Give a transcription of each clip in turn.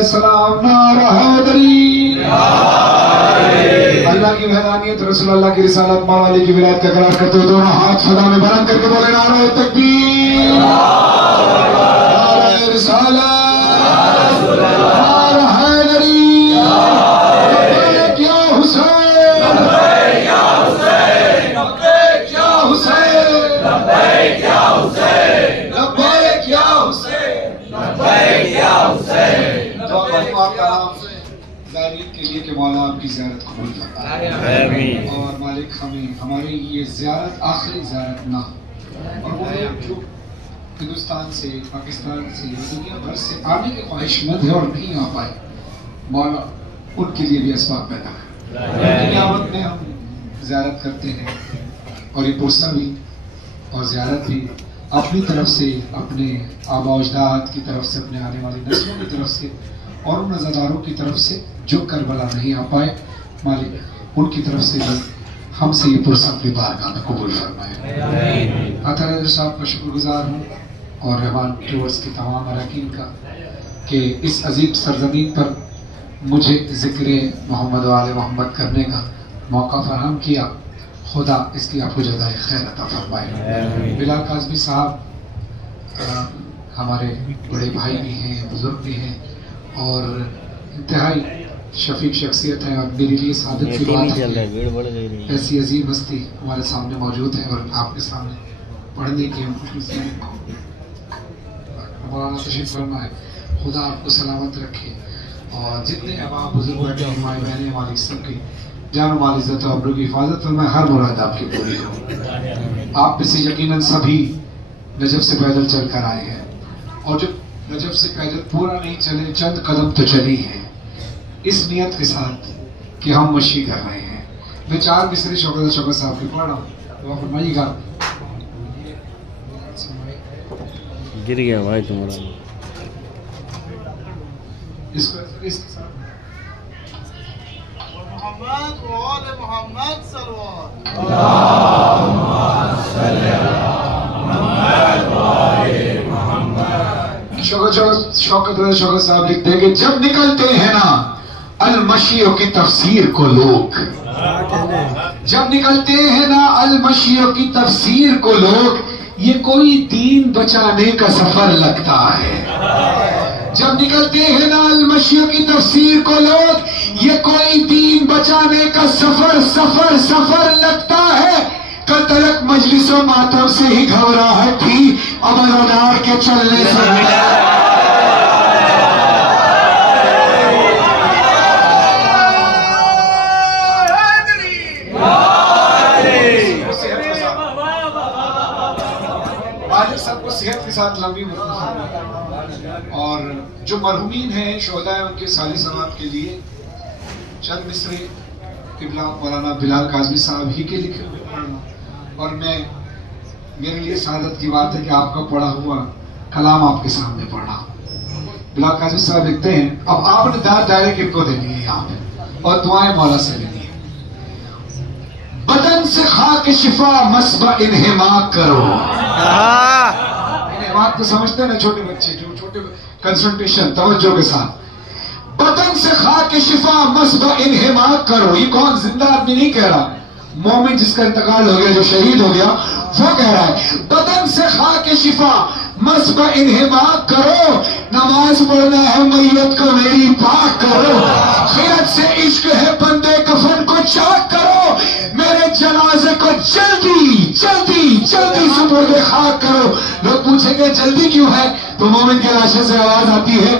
السلام نار حیدری اللہ کی وحدانیت رسول اللہ کی رسالت مولا علی کی ولایت کا اقرار کرتے ہوئے دونوں ہاتھ فضا میں بلند کر کے بولے نعرہ تکبیر نعرہ رسالت نعرہ حیدری لبیک یا حسین لبیک یا حسین لبیک یا حسین لبیک یا حسین لبیک یا حسین لبیک یا حسین زائرین کے لیے کہ مولا آپ کی زیارت قبول فرمائے اور مالک ہماری یہ زیارت آخری زیارت نہ ہو، اور وہ جو ہندوستان سے پاکستان سے دنیا بھر سے آنے کے خواہش مند ہے اور نہیں آ پائے، مولا ان کے لیے بھی اسباب پیدا کر۔ قیامت میں ہم زیارت کرتے ہیں اور یہ پرسہ بھی اور زیارت بھی اپنی طرف سے، اپنے آبا و اجداد کی طرف سے، اپنے آنے والی نسلوں کی طرف سے اور ان عزاداروں کی طرف سے جو کربلا نہیں آ پائے، مالک ان کی طرف سے بھی ہم سے یہ پرسہ اپنی بارگاہ میں قبول فرمائے۔ عطا حیدر صاحب کا شکر گزار ہوں اور رحمان ٹورز کے تمام اراکین کا کہ اس عظیم سرزمین پر مجھے ذکر محمد و آل محمد کرنے کا موقع فراہم کیا۔ خدا اس کی آپ کو جزائے خیر عطا فرمائے۔ بلال کاظمی صاحب ہمارے بڑے بھائی بھی ہیں، بزرگ بھی ہیں اور انتہائی شفیق شخصیت ہے، اور میرے لیے سعادت کی بات ہے کہ ایسی عظیم ہستی ہمارے سامنے موجود ہے اور آپ کے سامنے پڑھنے کی ہم خوش نصیب ہیں۔ مولانا تشریف فرمائے، خدا آپ کو سلامت رکھے اور جتنے احباب بزرگ بیٹھے ہمارے بہنیں ہماری سب کی جان و مال عزت و آبرو کی حفاظت فرمائے، ہر مراد آپ کی پوری ہو۔ آپ میں سے یقیناً سبھی نجف سے پیدل چل کر آئے ہیں، اور جو نجف سے پیدل پورا نہیں چلے، چند قدم تو چلی ہیں، اس نیت کے ساتھ کہ ہم مشی کر رہے ہیں۔ میں 4 مصرے شوکت صاحب کی پڑھ رہا ہوں، دعا فرمائیے گا۔ گر گیا بھائی تمہارا اس کے ساتھ محمد و آل محمد صلوات شوکت صاحب لکھتے ہیں کہ جب نکلتے ہیں نا المشیوں کی تفسیر کو لوگ، جب نکلتے ہیں نا المشیوں کی تفسیر کو لوگ، یہ کوئی دین بچانے کا سفر لگتا ہے۔ جب نکلتے ہیں نا المشیوں کی تفسیر کو لوگ، یہ کوئی دین بچانے کا سفر لگتا ہے۔ کل تلک مجلس و ماتم سے ہی گھبراہٹ تھی، اب ادار کے چلنے سے سب کو صحت کے ساتھ لمبی اور جو مرحومین ہیں شہداء ان کے صالح ثواب کے لیے چند مصرے قبلہ مولانا بلال کاظمی صاحب ہی کے لکھے ہوئے پڑھنا، اور میرے لیے سعادت کی بات ہے کہ آپ کا پڑھا ہوا کلام آپ کے سامنے پڑھا۔ بلال کاظمی صاحب لکھتے ہیں اب آپ نے داد ڈائریکٹ ان کو دینی ہے یہاں پہ اور دعائیں مولا سے لینی ہے۔ بدن سے خاک شفا مصباح انہماک کرو۔ انہماک تو سمجھتے ہیں نا چھوٹے بچے، جو چھوٹے کنسنٹریشن توجہ کے ساتھ، بدن سے خاک شفا مصباح انہماک کرو۔ یہ کون؟ زندہ آدمی نہیں کہہ رہا، مومن جس کا انتقال ہو گیا، جو شہید ہو گیا، وہ کہہ رہا ہے بدن سے خاک شفا مصباح انہماک کرو، نماز پڑھنا ہے میت کو میری پاک کرو، خیرت سے عشق ہے بندے کفن کو چاک کرو، میرے جنازے کو جلدی سپرد خاک کرو۔ لوگ پوچھیں گے جلدی کیوں ہے؟ تو مومن کے لاشے سے آواز آتی ہے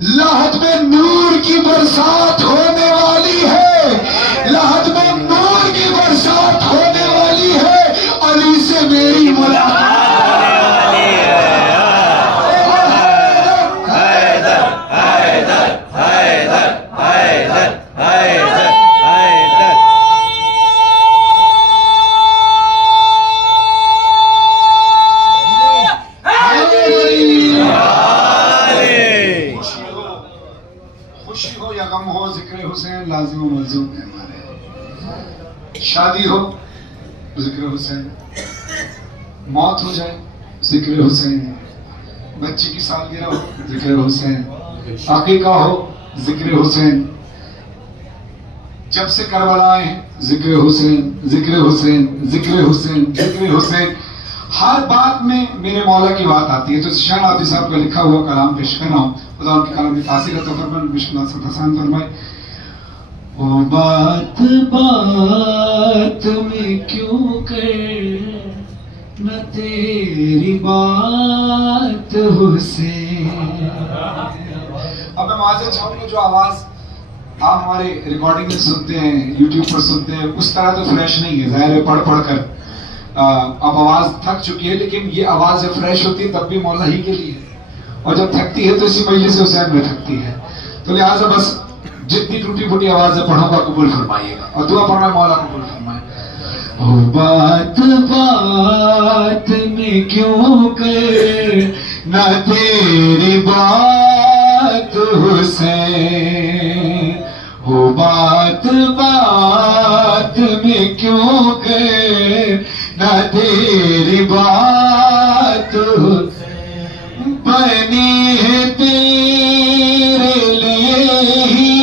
لحد میں نور کی برسات ہونے والی ہے، لحد میں نور کی برسات ہونے والی ہے، علی سے میری ملاقات۔ لازم و ملزوم ہے ہمارے، شادی ہو ذکر حسین، موت ہو جائے ذکر حسین، بچے کی سالگرہ ہو ذکر حسین، عقیقہ ہو ذکر حسین، جب سے کربلا آئے ذکر حسین ذکر حسین ذکر حسین ذکر حسین، ہر بات میں میرے مولا کی بات آتی ہے۔ تو شاہ نادری صاحب کا لکھا ہوا کلام پیش کر رہا ہوں، خدا ان کے کلام کی تاثیر عطا فرمائے، بشملہ سے تحسین فرمائے۔ وہ بات بات میں کیوں کر نہ تیری بات حسین۔ اب میں معذرت چاہوں گا، جو آواز آپ ہمارے ریکارڈنگ میں سنتے ہیں، یوٹیوب پر سنتے ہیں، اس طرح تو فریش نہیں ہے، ظاہر ہے پڑھ پڑھ کر اب آواز تھک چکی ہے، لیکن یہ آواز جب فریش ہوتی ہے تب بھی مولا ہی کے لیے، اور جب تھکتی ہے تو اسی مجلس حسین میں تھکتی ہے۔ تو لہٰذا بس جتنی ٹوٹی پھوٹی آواز ہے پڑھوں گا قبول فرمائیے گا، اور دعا فرمائے مولا قبول فرمائے۔ او بات بات میں کیوں کر نہ تیری بات حسین، او بات بات میں کیوں کر نہ تیری بات بنی ہے تیرے لیے ہی،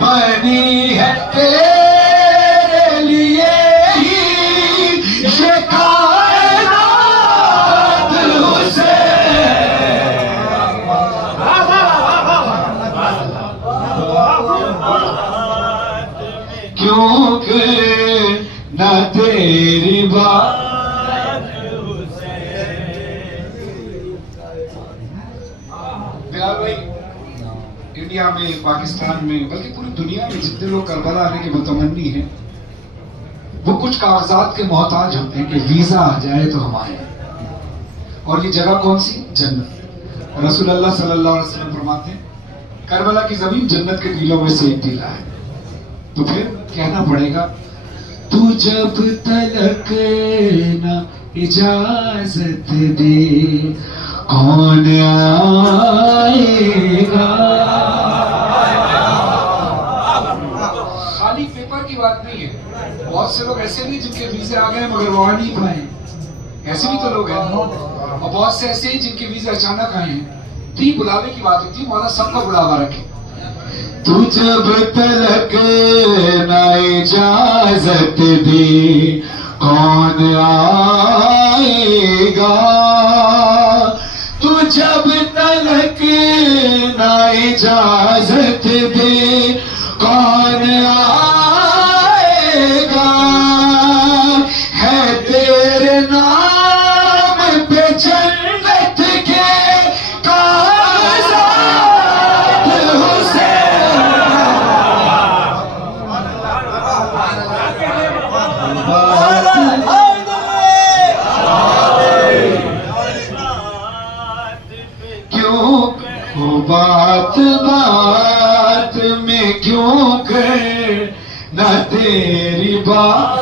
بنی ہے تیرے لیے ہی یہ کائنات حسین، کیونکہ نہ تیری بات بلال بھائی، انڈیا میں، پاکستان میں، بلکہ پوری دنیا میں جتنے لوگ کربلا آنے کے متمنی ہیں، وہ کچھ کاغذات کے محتاج ہوتے ہیں کہ ویزا آ جائے تو ہم آئیں۔ اور یہ جگہ کون سی؟ جنت۔ رسول اللہ صلی اللہ علیہ وسلم فرماتے ہیں کربلا کی زمین جنت کے ٹیلوں میں سے ایک ٹیلا ہے۔ تو پھر کہنا پڑے گا تو جب تلک نہ اجازت دے کون آئے گا۔ خالی پیپر کی بات نہیں ہے، بہت سے لوگ ایسے بھی جن کے ویزے آ گئے مگر وہ آ نہیں پائے، ایسے بھی تو لوگ ہیں، اور بہت سے ایسے ہی جن کے ویزے اچانک آئے ہیں۔ تو یہ بلاوے کی بات ہوتی ہے، مولا سب کو بلاوا رکھے۔ تو جب تلک نہ اجازت دے کون آئے گا، تو جب تلک نہ اجازت دے کون آئے گا، ہے تیرے نام پہ جنت کے کاغذات حسین۔ کیوں بات بات میں کیوں کر نہ تیری بات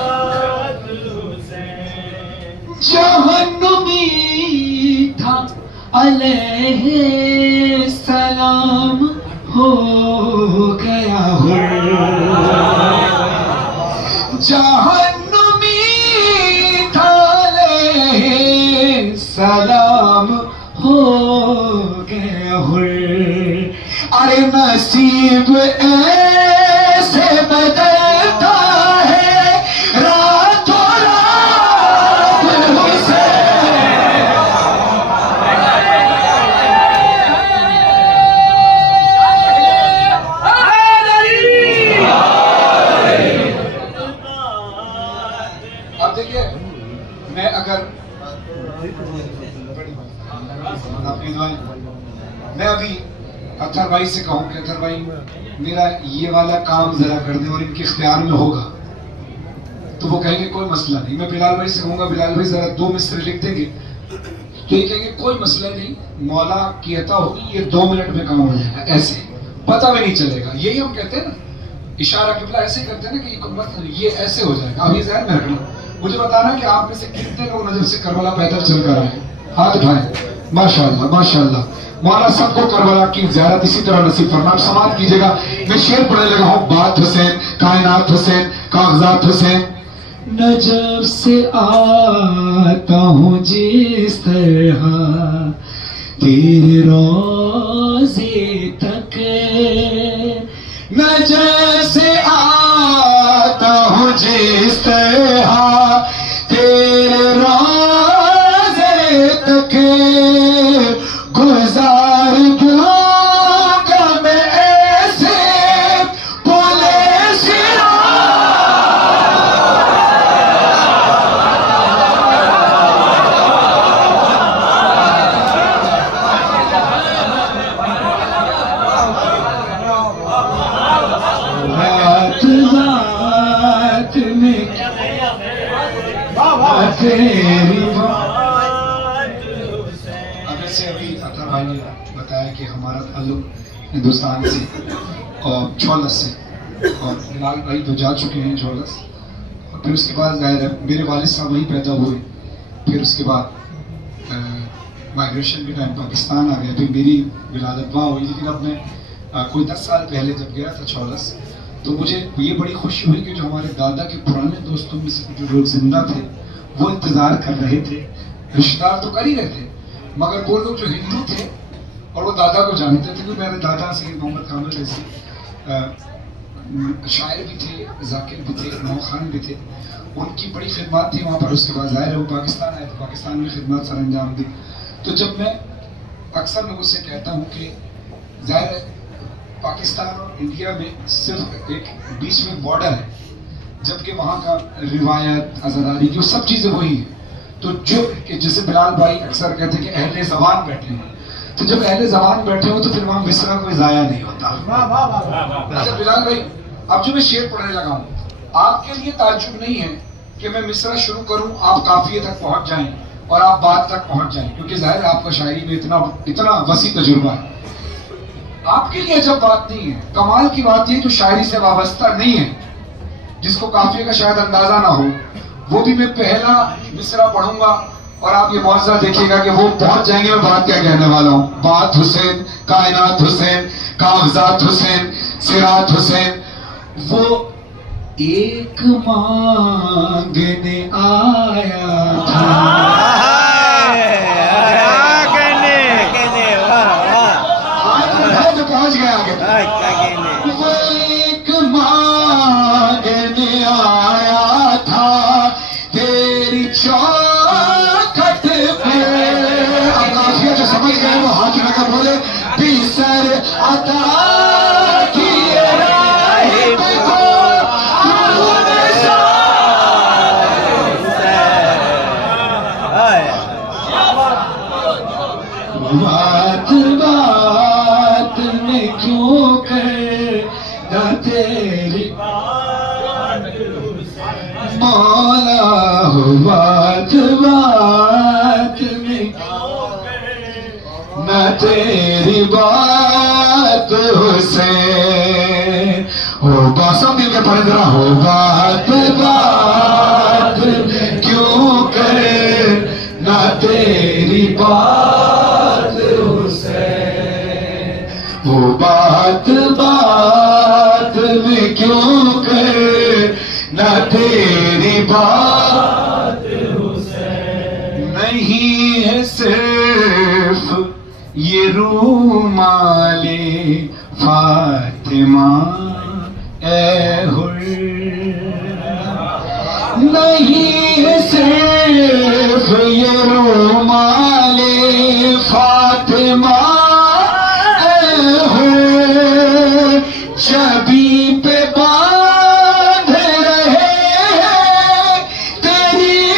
جہنمی تھا علیہ السلام ہو گیا ہو، جہنمی تھا علیہ السلام ہو گیا ہو۔ ارے نصیب ایسے بدلتا ہے راتوں رات حسین۔ اب دیکھیے، میں اگر میں ابھی اطہر بھائی سے کہوں کہ اطہر بھائی میرا یہ والا کام ذرا کر دیں اور ان کے اختیار میں ہوگا، تو وہ کہیں گے کوئی مسئلہ نہیں۔ میں بلال بھائی سے کہوں گا بلال بھائی ذرا 2 مصرے لکھ دیں گے، تو یہ کہیں گے کوئی مسئلہ نہیں، مولا کی عطا ہوگی، یہ 2 منٹ میں کام ہو جائے گا، ایسے پتہ بھی نہیں چلے گا۔ یہی ہم کہتے ہیں نا، اشارہ قبلہ ایسے کرتے ہیں نا کہ یہ ایسے ہو جائے گا۔ اب یہ ذہن میں رکھنا، مجھے بتانا کہ آپ میں سے کتنے لوگ نجف سے کربلا پیدل چل کر آئے، ہاتھ اٹھائیں۔ ماشاءاللہ ماشاءاللہ، مولا سب کو کربلا کی زیارت اسی طرح نصیب فرمائے۔ آپ سماعت کیجئے گا، میں شعر پڑھنے لگا ہوں۔ بات حسین، کائنات حسین، کاغذات حسین۔ نجف سے آتا ہوں جس طرح تیرے روزے تک میں جیسے آتا ہوں جس طرح تیرے روزے تک گزار دوں گا میں ایسے بولے سرا بات بات میں تیری اگر سے ابھی اطہر بھائی نے بتایا کہ ہمارا تعلق ہندوستان سے اور چھولس سے، اور بلال بھائی تو جا چکے ہیں چھولس، اور پھر اس کے بعد ظاہر ہے میرے والد صاحب وہیں پیدا ہوئے، پھر اس کے بعد مائگریشن کے ٹائم پاکستان آ گیا، پھر میری ولادت وہاں ہوئی، لیکن اب میں کوئی 10 سال پہلے جب گیا تھا چھولس تو مجھے یہ بڑی خوشی ہوئی کہ جو ہمارے دادا کے پرانے دوستوں میں سے جو لوگ زندہ تھے وہ انتظار کر رہے تھے، رشتہ دار تو کر ہی رہے تھے، مگر وہ لوگ جو ہندو تھے اور وہ دادا کو جانتے تھے، کیونکہ میرے دادا سید محمد کامل جیسے شاعر بھی تھے، ذاکر بھی تھے، نو خان بھی تھے، ان کی بڑی خدمات تھی وہاں پر۔ اس کے بعد ظاہر ہے وہ پاکستان آئے تو پاکستان میں خدمات سر انجام دی۔ تو جب میں اکثر لوگوں سے کہتا ہوں کہ ظاہر ہے پاکستان اور انڈیا میں صرف ایک بیچ میں بارڈر ہے، جبکہ وہاں کا روایت، عزاداری کی وہ سب چیزیں وہی ہیں۔ تو جو جیسے بلال بھائی اکثر کہتے ہیں کہ اہل زبان بیٹھے ہیں، تو جب اہل زبان بیٹھے ہوں تو پھر وہاں مصرع کوئی ضائع نہیں ہوتا۔ اچھا بلال بھائی، اب جو میں شعر پڑھنے لگا ہوں، آپ کے لیے تعجب نہیں ہے کہ میں مصرع شروع کروں، آپ قافیے تک پہنچ جائیں اور آپ بات تک پہنچ جائیں، کیونکہ ظاہر ہے آپ کا شاعری میں اتنا وسیع تجربہ ہے۔ آپ کے لیے عجب بات نہیں ہے، کمال کی بات یہ جو شاعری سے وابستہ نہیں ہے، جس کو قافیے کا شاید اندازہ نہ ہو، وہ بھی میں پہلا مصرع پڑھوں گا اور آپ یہ معجزہ دیکھیے گا کہ وہ پہنچ جائیں گے میں بات کیا کہنے والا ہوں۔ بات حسین، کائنات حسین، کاغذات حسین، صراط حسین، وہ ایک مانگنے آیا تھا، پہنچ گیا آگے، وہ ایک مانگنے آیا تھا تیری چوکھٹ پہ۔ اب کافیہ جو سمجھ گئے وہ ہاتھ اٹھا کر بولے بیسر عطا کیے راہ پہ کو بات بات میں کیوں کرنا تیری مولا ہو، بات بات میں نہ تیری بات حسین ہو، سب مل کے پڑھ ذرا، ہو بات بات کیوں کرے نہ تیری بات حسین، وہ بات بات میں کیوں کرے نہ تیری بات حسین، نہیں ہے صرف یہ رومال فاطمہ اے حر، نہیں ہے صرف یہ رومال فاطمہ اے حر، جبی پہ باندھ رہے ہیں تیری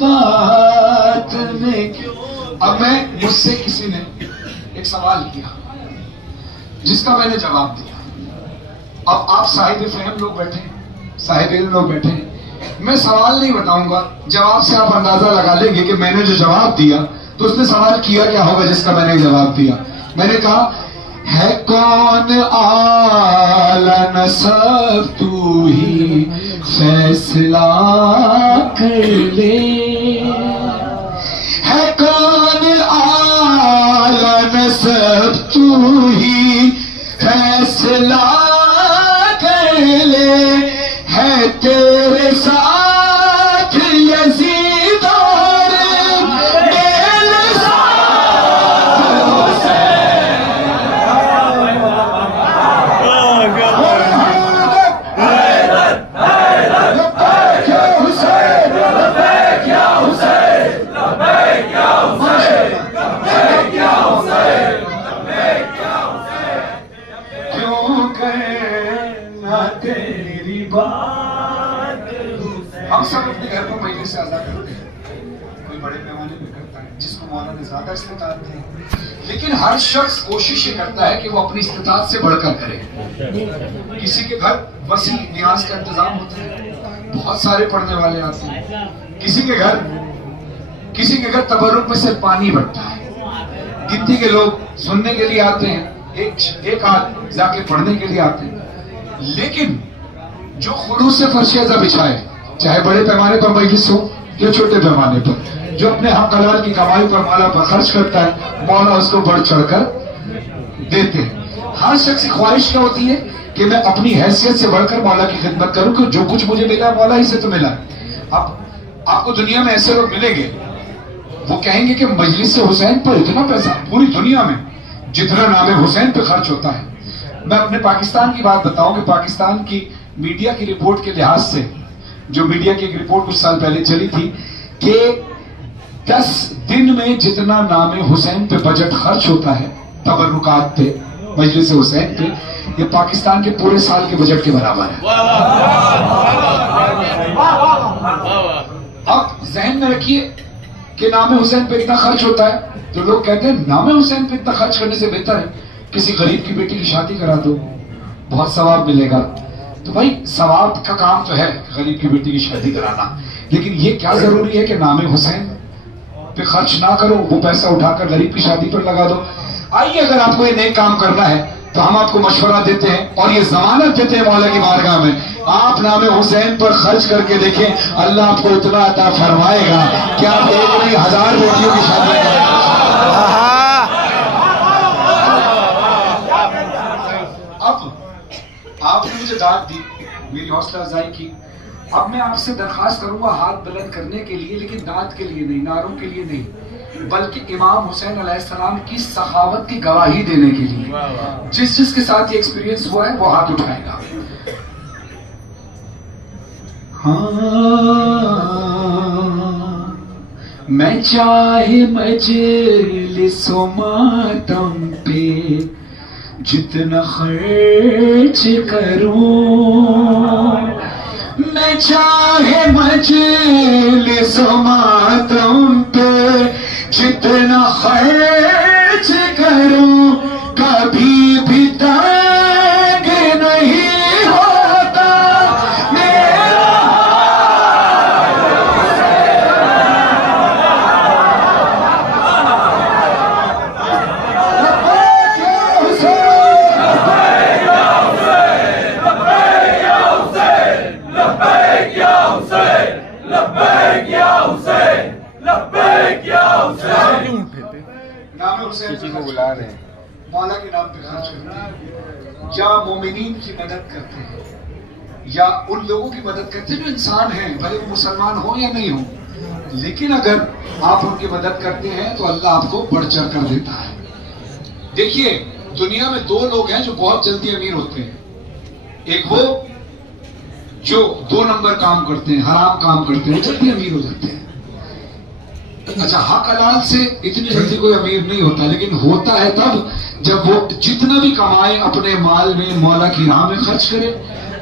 بات میں کیوں۔ اب میں مجھ سے کسی نے ایک سوال کیا جس کا میں نے جواب دیا۔ اب آپ صاحب فہم لوگ بیٹھے ہیں، صاحب علم لوگ بیٹھے ہیں، میں سوال نہیں بتاؤں گا، جواب سے آپ اندازہ لگا لیں گے کہ میں نے جو جواب دیا تو اس نے سوال کیا کیا ہوگا جس کا میں نے جواب دیا۔ میں نے کہا ہے کون اعلی نسب تو ہی فیصلہ کر لے، ہے کون عالم سب تو ہی فیصلہ کر لے، ہے تیرے ساتھ یزید اور میرے ساتھ حسین۔ لبیک یا حسین، لبیک یا حسین، لبیک یا حسین، لبیک یا حسین، لبیک یا حسین۔ کیوں کہنا تیری بات حسین۔ ہم سب اپنے گھر کو مجلس سے آزاد کرتے ہیں، کوئی بڑے پیمانے پہ کرتا ہے جس کو مولا نے زیادہ استطاعت دی، لیکن ہر شخص کوشش یہ کرتا ہے کہ وہ اپنی استطاعت سے بڑھ کر کرے۔ کسی کے گھر وسیع نیاز کا انتظام ہوتا ہے، بہت سارے پڑھنے والے آتے ہیں، کسی کے گھر تبرک میں سے پانی بڑھتا ہے، گنتی کے لوگ سننے کے لیے آتے ہیں، ایک آدھ جا کے پڑھنے کے لیے آتے ہیں، لیکن جو خلوص سے فرش ازا بچھائے، چاہے بڑے پیمانے پر مجلس ہو یا چھوٹے پیمانے پر، جو اپنے حق حلال کی کمائی پر مولا پر خرچ کرتا ہے، مولا اس کو بڑھ چڑھ کر دیتے ہیں۔ ہر شخص کی خواہش کیا ہوتی ہے کہ میں اپنی حیثیت سے بڑھ کر مولا کی خدمت کروں، کہ جو کچھ مجھے ملا مولا ہی سے تو ملا۔ اب آپ کو دنیا میں ایسے لوگ ملیں گے، وہ کہیں گے کہ مجلس سے حسین پر اتنا پیسہ پوری دنیا میں جتنا نام حسین پہ خرچ ہوتا ہے۔ میں اپنے پاکستان کی بات بتاؤں کہ پاکستان کی میڈیا کی رپورٹ کے لحاظ سے، جو میڈیا کی ایک رپورٹ کچھ سال پہلے چلی تھی کہ 10 دن میں جتنا نام حسین پہ بجٹ خرچ ہوتا ہے تبرکات پہ، مجلس حسین پہ، یہ پاکستان کے پورے سال کے بجٹ کے برابر ہے۔ اب ذہن میں رکھیے کہ نام حسین پہ اتنا خرچ ہوتا ہے تو لوگ کہتے ہیں نام حسین پہ اتنا خرچ کرنے سے بہتر ہے کسی غریب کی بیٹی کی شادی کرا دو، بہت ثواب ملے گا۔ تو بھائی ثواب کا کام تو ہے غریب کی بیٹی کی شادی کرانا، لیکن یہ کیا ضروری ہے کہ نام حسین پہ خرچ نہ کرو، وہ پیسہ اٹھا کر غریب کی شادی پر لگا دو۔ آئیے اگر آپ کو یہ نیک کام کرنا ہے تو ہم آپ کو مشورہ دیتے ہیں اور یہ ضمانت دیتے ہیں مولا کی بارگاہ میں، آپ نام حسین پر خرچ کر کے دیکھیں، اللہ آپ کو اتنا عطا فرمائے گا کہ آپ ایک نہیں 1000 بیٹیوں کی شادی کریں۔ اب آپ نے مجھے داد دی، میری حوصلہ افزائی کی، اب میں آپ سے درخواست کروں گا ہاتھ بلند کرنے کے لیے، لیکن داد کے لیے نہیں، نعروں کے لیے نہیں، بلکہ امام حسین علیہ السلام کی سخاوت کی گواہی دینے کے لیے۔ جس کے ساتھ یہ ایکسپیرینس ہوا ہے وہ ہاتھ اٹھائے گا۔ میں چاہے مجلس و ماتم پہ جتنا خرچ کروں، میں چاہے مجلس و ماتم پہ جتنا خرچ کروں، کبھی بھی تنگ نہیں ہوتا میرا۔ کسی کو بلا رہے ہیں، مولا کے نام پہ خرچ کرتے ہیں، یا مومنین کی مدد کرتے ہیں، یا ان لوگوں کی مدد کرتے ہیں جو انسان ہیں، بھلے وہ مسلمان ہوں یا نہیں ہوں، لیکن اگر آپ ان کی مدد کرتے ہیں تو اللہ آپ کو بڑھ چڑھ کر دیتا ہے۔ دیکھیے دنیا میں 2 لوگ ہیں جو بہت جلدی امیر ہوتے ہیں، ایک وہ جو 2 نمبر کام کرتے ہیں، حرام کام کرتے ہیں، وہ جلدی امیر ہو جاتے ہیں۔ اچھا حق حلال سے اتنی جلدی کوئی امیر نہیں ہوتا، لیکن ہوتا ہے تب جب وہ جتنا بھی کمائے اپنے مال میں مولا کی راہ میں خرچ کرے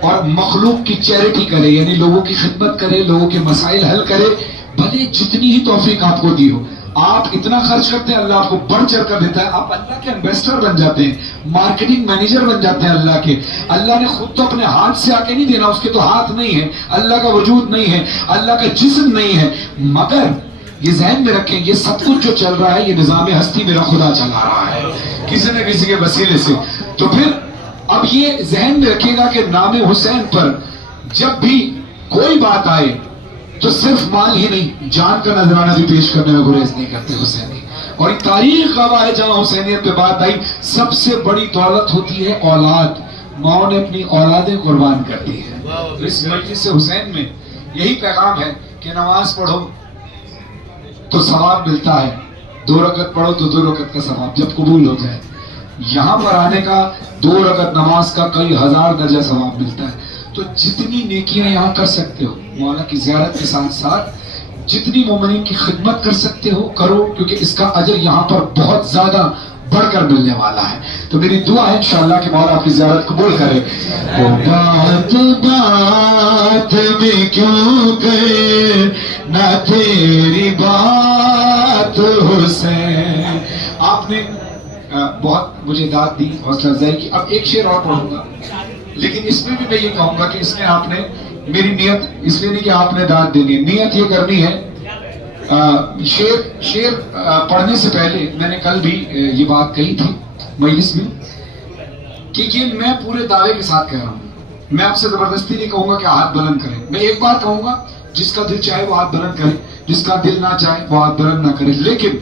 اور مخلوق کی چیریٹی کرے، یعنی لوگوں کی خدمت کرے، لوگوں کے مسائل حل کرے، بھلے جتنی ہی توفیق آپ کو دی ہو۔ آپ اتنا خرچ کرتے ہیں اللہ آپ کو بڑھ چڑھ کر دیتا ہے، آپ اللہ کے انویسٹر بن جاتے ہیں، مارکیٹنگ مینیجر بن جاتے ہیں اللہ کے۔ اللہ نے خود تو اپنے ہاتھ سے آ کے نہیں دینا، اس کے تو ہاتھ نہیں ہے، اللہ کا وجود نہیں ہے، اللہ کا جسم نہیں ہے، مگر یہ ذہن میں رکھیں یہ سب کچھ جو چل رہا ہے یہ نظام ہستی میرا خدا چلا رہا ہے کسی نہ کسی کے وسیلے سے۔ تو پھر اب یہ ذہن میں رکھے گا کہ نام حسین پر جب بھی کوئی بات آئے تو صرف مال ہی نہیں، جان کا نذرانہ بھی پیش کرنے میں گریز نہیں کرتے حسینی. اور تاریخ گواہ ہے جہاں حسینیت پہ بات آئی، سب سے بڑی دولت ہوتی ہے اولاد. ماں نے اپنی اولادیں قربان کر دی ہے. اس مجلس حسین میں یہی پیغام ہے کہ نماز پڑھو تو ثواب ملتا ہے، 2 رکعت پڑھو تو 2 رکعت کا ثواب جب قبول ہو جائے. یہاں پر آنے کا 2 رکعت نماز کا کئی ہزار درجہ ثواب ملتا ہے. تو جتنی نیکیاں یہاں کر سکتے ہو مولا کی زیارت کے ساتھ ساتھ، جتنی مومنین کی خدمت کر سکتے ہو کرو، کیونکہ اس کا اجر یہاں پر بہت زیادہ بڑھ کر ملنے والا ہے. تو میری دعا ہے انشاءاللہ کہ مولا آپ کی زیارت قبول کرے. بات بات میں کیوں کہ نہ تیری بات حسین. آپ نے بہت مجھے داد دی، حوصلہ افزائی کی. اب ایک شعر اور پڑھوں گا، لیکن اس میں بھی میں یہ کہوں گا کہ اس میں آپ نے میری نیت اس لیے نہیں کہ آپ نے داد دینی ہے، نیت یہ کرنی ہے. شعر پڑھنے سے پہلے میں نے کل بھی یہ بات کہی تھی مجلس میں کہ یہ میں پورے دعوے کے ساتھ کہہ رہا ہوں. میں آپ سے زبردستی نہیں کہوں گا کہ ہاتھ بلند کریں. میں ایک بات کہوں گا، جس کا دل چاہے وہ ہاتھ بلند کرے، جس کا دل نہ چاہے وہ ہاتھ بلند نہ کرے. لیکن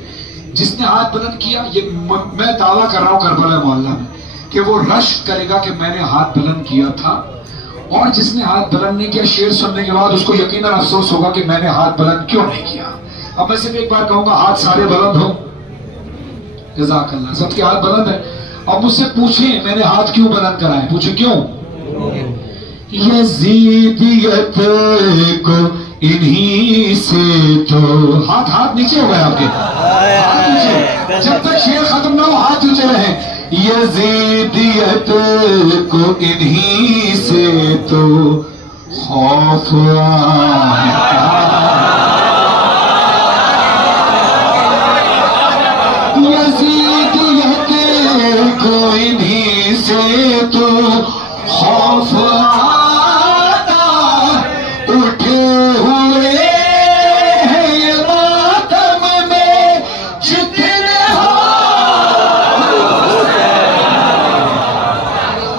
جس نے ہاتھ بلند کیا، یہ میں دعویٰ کر رہا ہوں کربلا محلہ میں کہ وہ رشک کرے گا کہ میں نے ہاتھ بلند کیا تھا. اور جس نے ہاتھ بلند نہیں کیا، شعر سننے کے بعد اس کو یقیناً افسوس ہوگا کہ میں نے ہاتھ بلند کیوں نہیں کیا. اب میں صرف ایک بار کہوں گا، ہاتھ سارے بلند ہو. جزاک اللہ، سب کے ہاتھ بلند ہے. اب مجھ سے پوچھیں میں نے ہاتھ کیوں بلند کرائے، پوچھیں کیوں. یزیدیت کو انہی سے تو ہاتھ نیچے ہو گئے آپ کے، ہاتھ نیچے. جب تک شعر ختم نہ ہو ہاتھ نیچے رہیں. یزیدیت کو انہی سے تو خوف یزیدیت کو انہی سے تو خوف آتا، اٹھے ہوئے ہیں یہ ماتم میں جتنے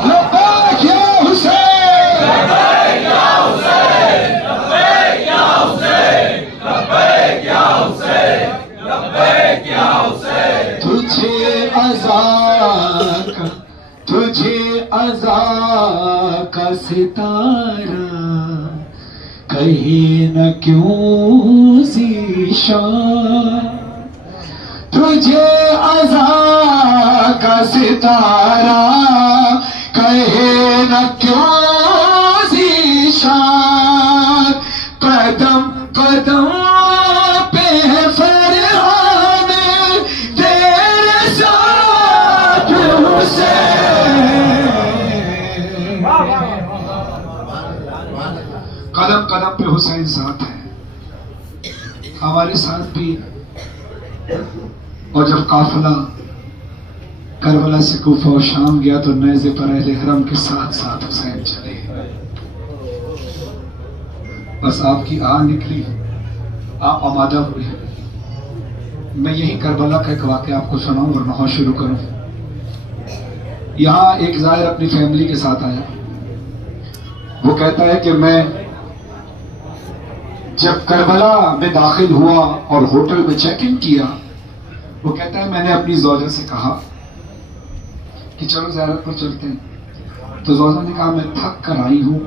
لبیک یا حسین، لبیک یا حسین، لبیک یا حسین، لبیک یا حسین، لبیک یا حسین. تجھے عزا کا ستارہ کہے نہ کیوں ذیشان. تجھے عزا کا ستارہ کہے نہ کیوں ذیشان. قدم قدم پہ ہے فرحان تیرے ساتھ حسین. قدم قدم پہ حسین ساتھ ہے، ہمارے ساتھ بھی. اور جب قافلہ کربلا سے کوفہ و شام گیا تو نیزے پر اہل حرم کے ساتھ ساتھ حسین چلے. بس آپ کی آہ نکلی، آپ آمادہ ہوئے. میں یہی کربلا کا ایک واقعہ آپ کو سناؤں اور نحو شروع کروں. یہاں ایک زائر اپنی فیملی کے ساتھ آیا. وہ کہتا ہے کہ میں جب کربلا میں داخل ہوا اور ہوٹل میں چیک ان کیا، وہ کہتا ہے میں نے اپنی زوجہ سے کہا کہ چلو زیارت پر چلتے ہیں. تو زوجہ نے کہا میں تھک کر آئی ہوں،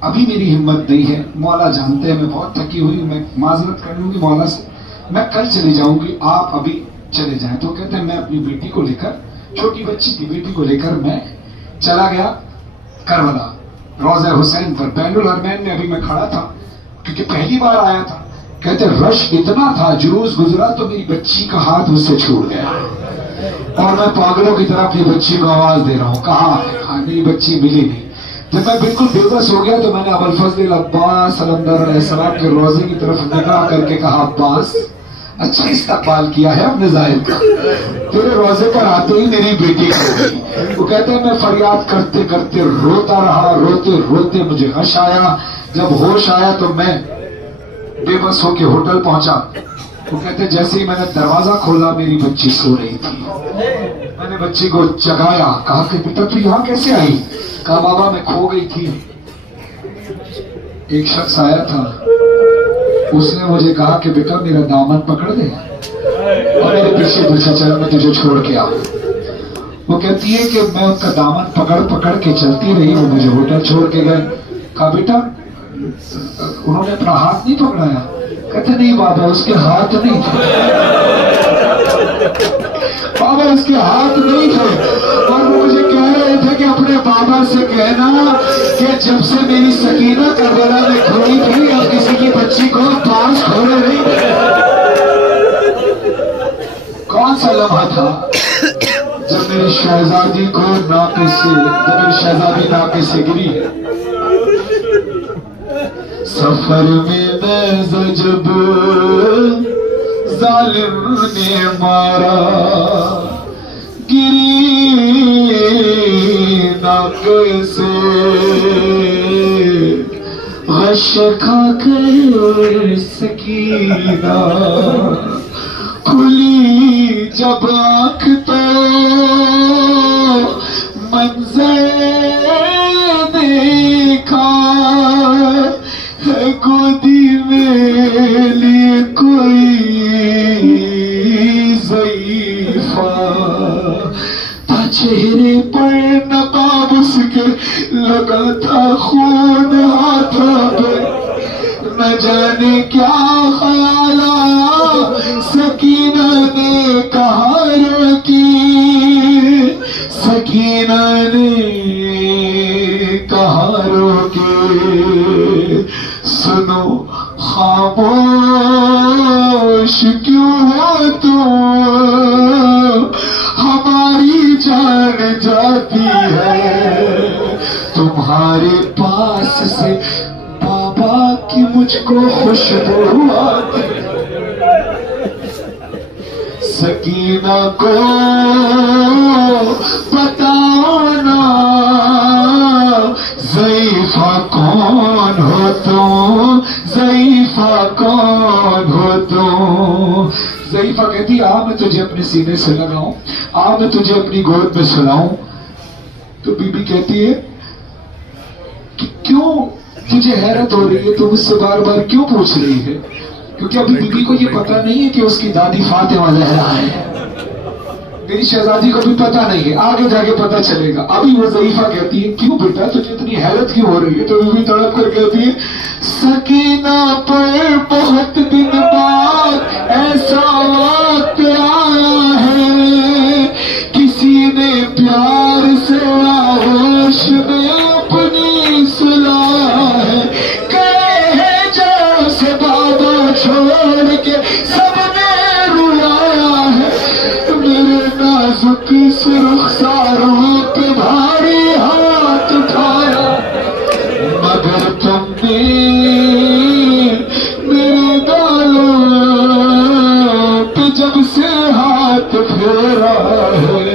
ابھی میری ہمت نہیں ہے. مولا جانتے ہیں میں بہت تھکی ہوئی ہوں، میں معذرت کر لوں گی مولا سے، میں کل چلی جاؤں گی، آپ ابھی چلے جائیں. تو کہتے ہیں میں اپنی بیٹی کو لے کر، چھوٹی بچی تھی، بیٹی کو لے کر میں چلا گیا کربلا روضہ حسین پر. بین الحرمین میں ابھی میں کھڑا تھا کیونکہ پہلی بار آیا تھا. کہتے رش اتنا تھا، جلوس گزرا تو میری بچی کا ہاتھ مجھ سے چھوٹ گیا اور میں پاگلوں کی طرح اپنی بچی کو آواز دے رہا ہوں کہاں ہے، میری بچی ملی نہیں. جب میں بالکل بے بس ہو گیا تو میں نے ابوالفضل عباس علمدار علیہ السلام کے روزے کی طرف نگاہ کر کے کہا عباس اچھا استقبال کیا ہے اپنے ظاہر کا، تیرے روزے پر آتے ہی میری بیٹی ہو گئی. وہ کہتے ہیں میں فریاد کرتے کرتے روتا رہا، روتے روتے مجھے غش آیا. جب ہوش آیا تو میں بے بس ہو کے ہوٹل پہنچا. وہ کہتے جیسے ہی میں نے دروازہ کھولا میری بچی سو رہی تھی. میں نے بچی کو جگایا، کہا کہ بیٹا تو یہاں کیسے آئی؟ کہا بابا میں کھو گئی تھی. ایک شخص آیا تھا، اس نے مجھے کہا کہ بیٹا میرا دامن پکڑ دے اور میرے پیچھے پیچھے چل، میں تجھے چھوڑ کے آؤں۔ وہ کہتی ہے کہ میں ان کا دامن پکڑ پکڑ کے چلتی رہی، وہ مجھے ہوٹل چھوڑ کے گئے۔ کہا بیٹا انہوں نے اپنا ہاتھ نہیں پکڑایا؟ کہتے نہیں بابا اس کے ہاتھ نہیں تھے، بابا اس کے ہاتھ نہیں تھے، اور وہ مجھے کہہ رہے تھے کہ اپنے بابا سے کہنا کہ جب سے میری سکینہ کربلا میں کھوئی تھی اب کسی کی بچی کو پاس کھولے نہیں۔ کون سا لمحہ تھا جب میری شہزادی کو ناکے سے، جب میری شہزادی ناکے سے گری؟ سفر میں نیز جب ظالم نے مارا، گری ناکے سے غش کھا کر سکینہ، کھلی جب آنکھ تو منظر دیکھا، ہے گودی میں لیے کوئی ضعیفہ، تھا چہرے پر نقاب اس کے لگا تھا خون ہاتھوں پہ، نہ جانے کیا خیال آیا سکینہ نے کہا روکی، سکینہ نے کہا روکی، سنو خاموش کیوں ہو تم، ہماری جان جاتی ہے تمہارے پاس سے، بابا کی مجھ کو خوشبو آتی، سکینہ کو بتاؤ نا ضعیفہ کون ہو تم، ضعیفہ کون ہو تم؟ ضعیفہ کہتی آ میں تجھے اپنے سینے سے لگاؤں، آ میں تجھے اپنی گود میں سلاؤں۔ تو بی بی کہتی ہے کہ کیوں تجھے حیرت ہو رہی ہے، تم اس سے بار بار کیوں پوچھ رہی ہے؟ کیونکہ ابھی بی بی کو یہ پتا نہیں ہے کہ اس کی دادی فاطمہ زہرا ہے، میری شہزادی کو بھی پتا نہیں ہے، آگے جا کے پتا چلے گا۔ ابھی وہ ضعیفہ کہتی ہے کیوں بیٹا تجھے اتنی حیرت کیوں ہو رہی ہے؟ تو بی بی تڑپ کر کہتی ہے سکینہ پر بہت دن بعد ایسا وقت آیا ہے، کسی نے پیار سے آغوش میں اپنی سلایا ہے، کہے جیسے بابا چھوڑ کے سب نے رلایا ہے، میرے نازک سے رخساروں پہ بھاری ہاتھ اٹھایا، مگر تم نے میرے گالوں پہ جب سے ہاتھ پھیرا ہے،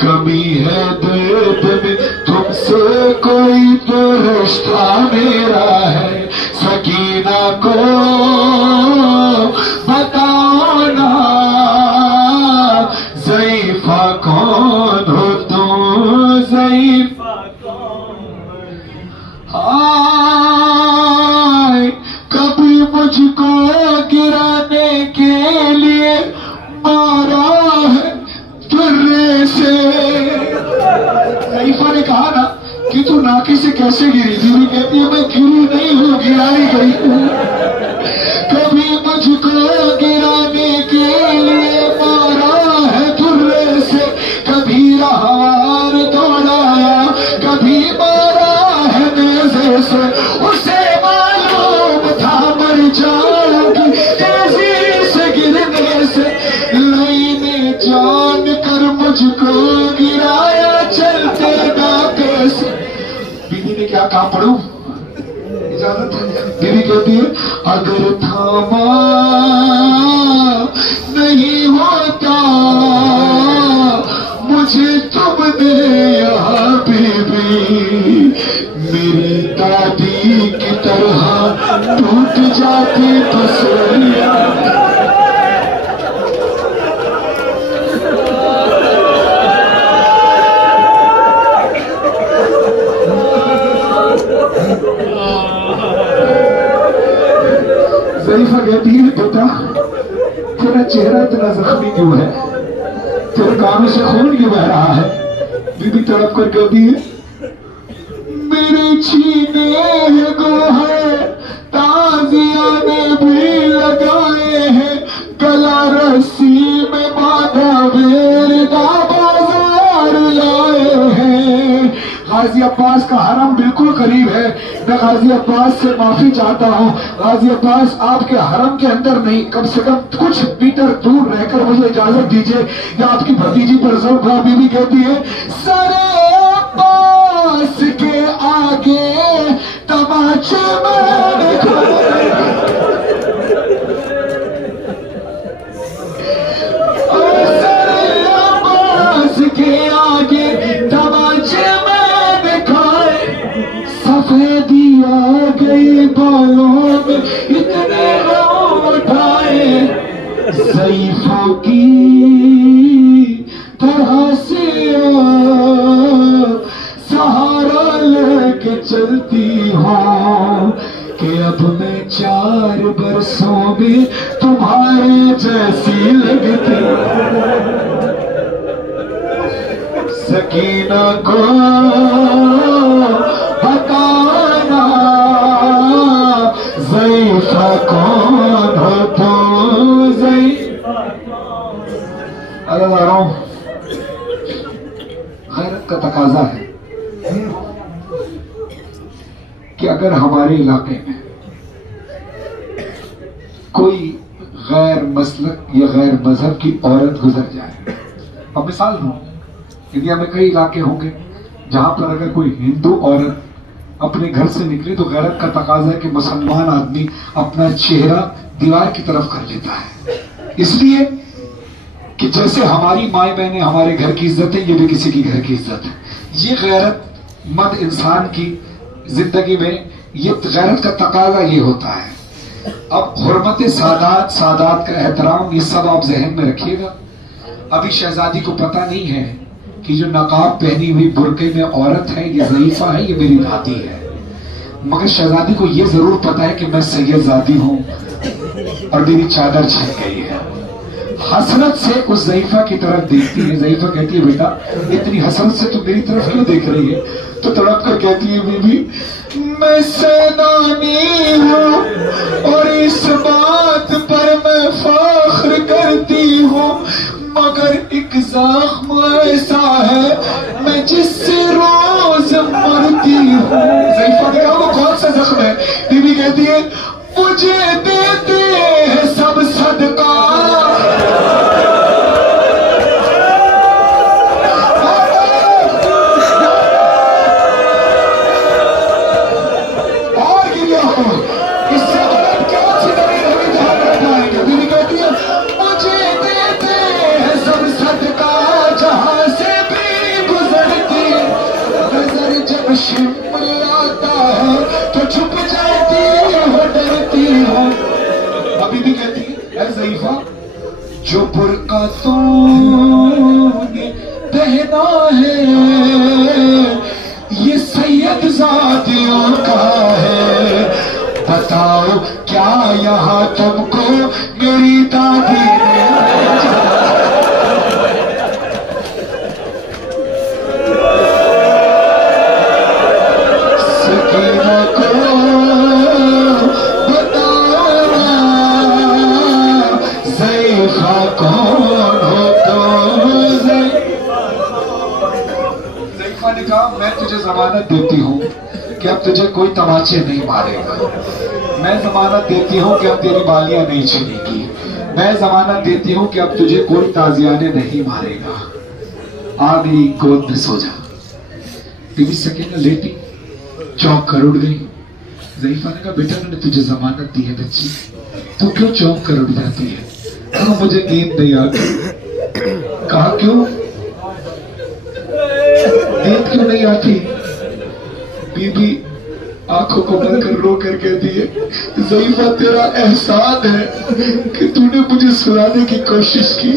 کمی ہے درد میں تم سے کوئی تو رشتہ میرا ہے، سکینہ کو بتاؤ نا ضعیفہ کون ہو تم، ضعیفہ کون؟ ہائے کبھی مجھ کو گرانے کے لیے مارا ہے درے سے، ضعیفہ نے کہا نا کہ تو ناکے سے کیسے گری تھی؟ وہ کہتی ہے میں گری نہیں ہوں، گرائی گئی ہوں، کبھی مجھ کو گرانے کے لیے مارا ہے درے سے، کبھی رہوار دوڑایا، کبھی مارا ہے نیزے سے، اسے معلوم تھا مر جاؤں گی تیزی سے گرنے سے، لئی نے جان کر مجھ کو گرایا چلتے ناکے سے۔ بیوی نے کیا کہا پڑھوں؟ اجازت ہے؟ بیوی کہتی ہے اگر تھاما نہیں ہوتا مجھے تم نے یہاں بیوی، میری دادی کی طرح ٹوٹ جاتی پسلیاں۔ اتنا زخمی کیوں ہے؟ تیرے کانوں سے خون کیوں بہ رہا ہے؟ بی بی تڑپ کر کہتی ہے میرے چھینے گوہر تازیہ نے بھی لگائے ہیں، گلا رسی میں باندھا ویردہ بازار لائے ہیں۔ غازی عباس کا حرم بالکل قریب ہے، میں غازی عباس سے معافی چاہتا ہوں، غازی عباس آپ کے حرم کے اندر نہیں، کم سے کم کچھ میٹر دور رہ کر مجھے اجازت دیجئے۔ یا آپ کی بھتیجی پر ضرور بی بی کہتی ہے سرے عباس کے آگے تماچے میں کھڑے، سرے عباس کے آگے تماچے میں کھائے، سفیدی آ گئی بالوں میں اتنے غم اٹھائے، ضعیفوں کی طرح سے سہارا لے کے چلتی ہوں کہ اب میں 4 برسوں میں تمہارے جیسی لگتی۔ سکینہ کو بتانا ضعیفہ کون ہو تو اللہ آ رہا ہوں۔ غیرت کا تقاضا ہے کہ اگر ہمارے علاقے میں کوئی غیر مسلک یا غیر مذہب کی عورت گزر جائے، اب مثال دوں، انڈیا میں کئی علاقے ہوں گے جہاں پر اگر کوئی ہندو عورت اپنے گھر سے نکلے تو غیرت کا تقاضا ہے کہ مسلمان آدمی اپنا چہرہ دیوار کی طرف کر لیتا ہے، اس لیے کہ جیسے ہماری مائیں بہنیں ہمارے گھر کی عزت ہے، یہ بھی کسی کی گھر کی عزت ہے۔ یہ غیرت مند انسان کی زندگی میں یہ غیرت کا تقاضا یہ ہوتا ہے۔ اب حرمت سادات کا احترام، یہ سب آپ ذہن میں رکھیے گا۔ ابھی شہزادی کو پتہ نہیں ہے کہ جو نقاب پہنی ہوئی برقعے میں عورت ہے یہ ضعیفہ ہے، یہ میری دھاتی ہے، مگر شہزادی کو یہ ضرور پتہ ہے کہ میں سید زادی ہوں اور میری چادر چھن گئی ہے۔ حسرت سے اس ضعیفہ کی طرف دیکھتی ہے، ضعیفہ کہتی ہے بیٹا اتنی حسرت سے تو میری طرف کیوں دیکھ رہی ہے؟ تو تڑپ کر کہتی ہے بی بی میں سیدانی ہوں اور اس بات پر میں فخر کرتی ہوں، مگر ایک زخم ایسا ہے میں جس سے روز مرتی ہوں۔ ضعیفہ نے کہا وہ کون سا زخم ہے؟ بی بی کہتی ہے مجھے دیتے ہیں سب صدقہ، جو برقع تو نے پہنا ہے یہ سید زادیوں کا ہے، بتاؤ کیا یہاں تم کو میری دادی نے سکینہ کو کون ہو تو ضعیفہ نے کہا میں تجھے ضمانت دیتی ہوں کہ اب تجھے کوئی تماچے نہیں مارے گا، میں ضمانت دیتی ہوں کہ اب تیری بالیاں نہیں چھینے گی، میں ضمانت دیتی ہوں کہ اب تجھے کوئی تازیانے نہیں مارے گا، آ میری گود میں سو جا۔ بی بی سکینہ لیٹی چونک کر اٹھ گئی۔ ضعیفہ نے کہا بیٹا میں نے تجھے ضمانت دی ہے بچی، تو کیوں چونک کر اٹھ جاتی ہے؟ کہا مجھے نیند نہیں آتی۔ کہا کیوں؟ نیند کیوں نہیں آتی؟ بی بی آنکھوں کو بند کر رو کر کہتی ہے ضعیفہ تیرا احسان ہے کہ تو نے مجھے سلانے کی کوشش کی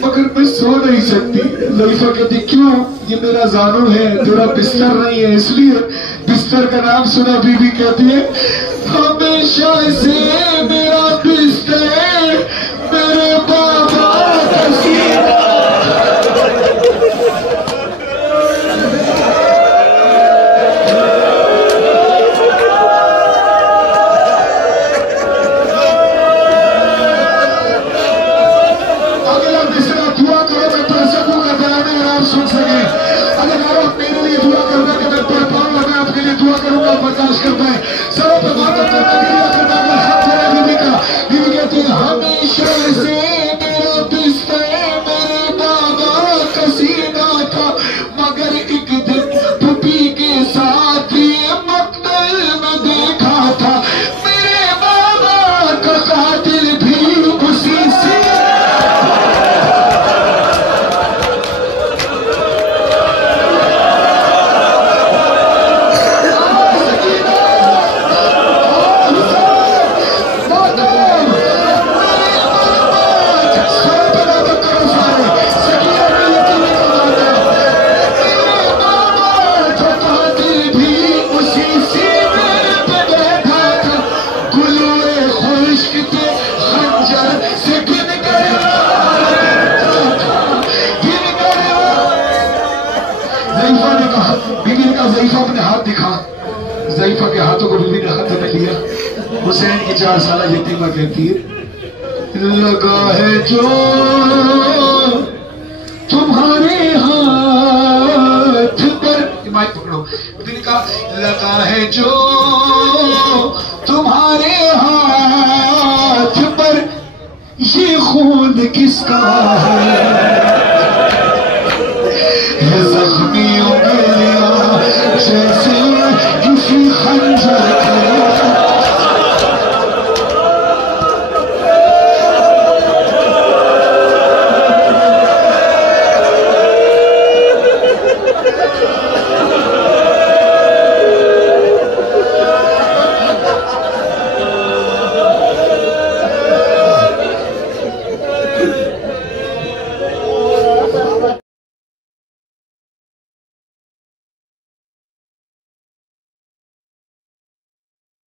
مگر میں سو نہیں سکتی۔ ضعیفہ کہتی کیوں؟ یہ میرا زانو ہے، تیرا بستر نہیں ہے، اس لیے بستر کا نام سنا۔ بی بی کہتی ہے ہمیشہ سے میرا بستر میرے بابا ضعیفہ اپنے ہاتھ دکھا. ضعیفہ کے ہاتھوں کو بیوی نے ہاتھوں میں لیا. حسین کی 4 سالہ یتیمہ کہتی ہے لگا ہے جو